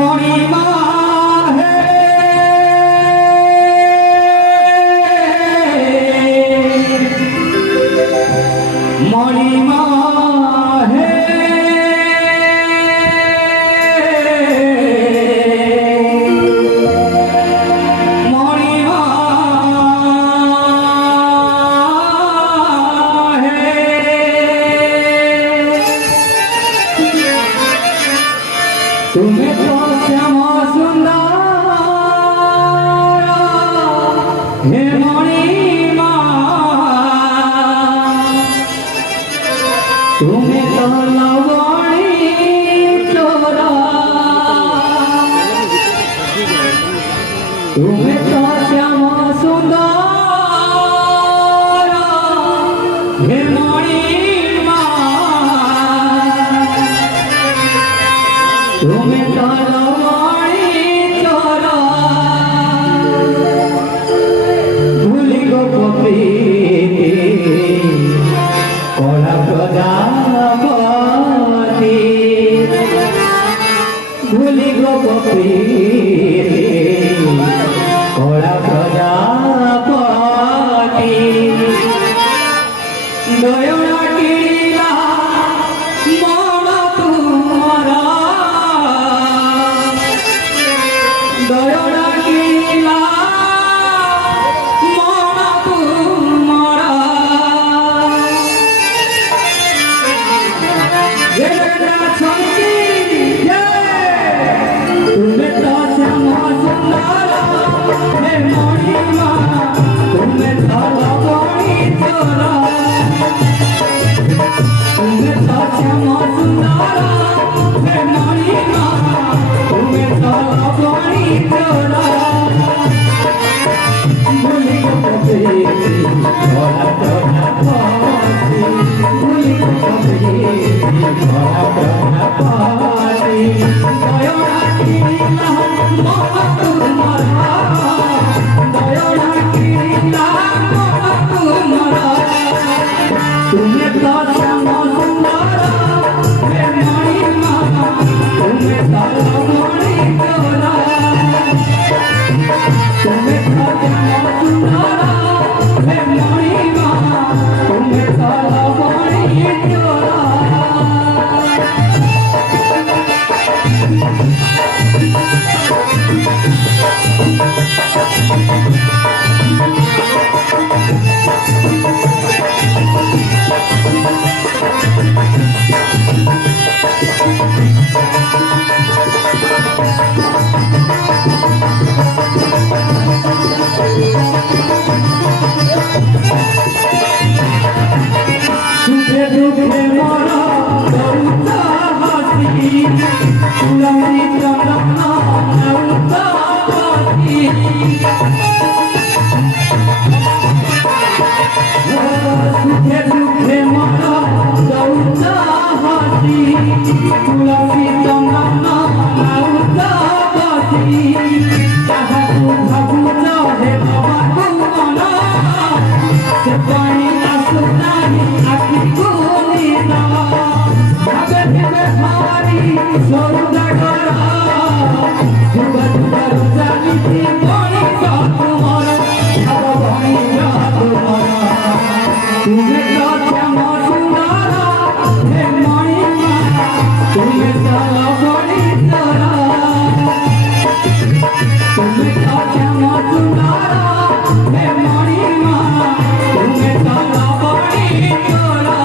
মণিমা হে মণিমা হে মণিমা হে তুমি তো শ্যামা সুন্দর হে মণিমা তুমি তো লবণী চোরা তুমি তো শ্যামা সুন্দর হে মণিমা তুমি তো লবণী চোরা ভুলি গো প্রকৃতি কলা প্রজাপতি ভুলি গো প্রকৃতি কলা প্রজাপতি দয়না কিলা মন তুমরা দয়না কিলা মন তুমরা জগন্না ছন্তি তুমি তো শ্যামা সুন্দর হে মণিমা তুমি তো লবণী চোরা তুমি তো শ্যামা সুন্দর হে মণিমা তুমি তো লবণী চোরা ভুলি গো প্রকৃতি কলা প্রজাপতি ভুলি গো প্রকৃতি কলা প্রজাপতি দয়না কিলা মন তুমরা দয়না কিলা মন তুমরা তুমি তো শ্যামা সুন্দর হে মণিমা তুমি তো লবণী চোরা তুমি তো শ্যামা সুন্দর হে মণিমা তুমি তো লবণী চোরা সুখে দুঃখে মরা করুতা হাসি তুলসী চন্দন করুতা হাসি সুখে দুঃখে মরা করুতা হাসি তুলসী চন্দন করুতা হাসি যাহাকু ভাবুছ হে বাবা মনা সে পানি আসুনানি আখি গুলিনা ভাবে ভেবে ভারি সৌদাগরা যুগ যুগর জানিছি মণি তোমার ভাব মণি তোমার তুমি তো শ্যামা সুন্দর হে মণিমা তুমি তো লবণী চোরা তুমি তো শ্যামা সুন্দর হে মণিমা তুমি তো লবণী চোরা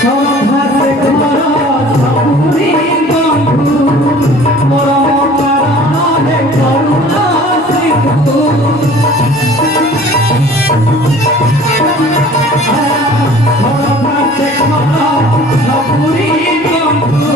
সভাসে ঘর সপুরি বন্ধু মরম কারণে করুণা সিন্ধু সভাসে ঘর সপুরি বন্ধু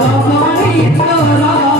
बाणी तोरा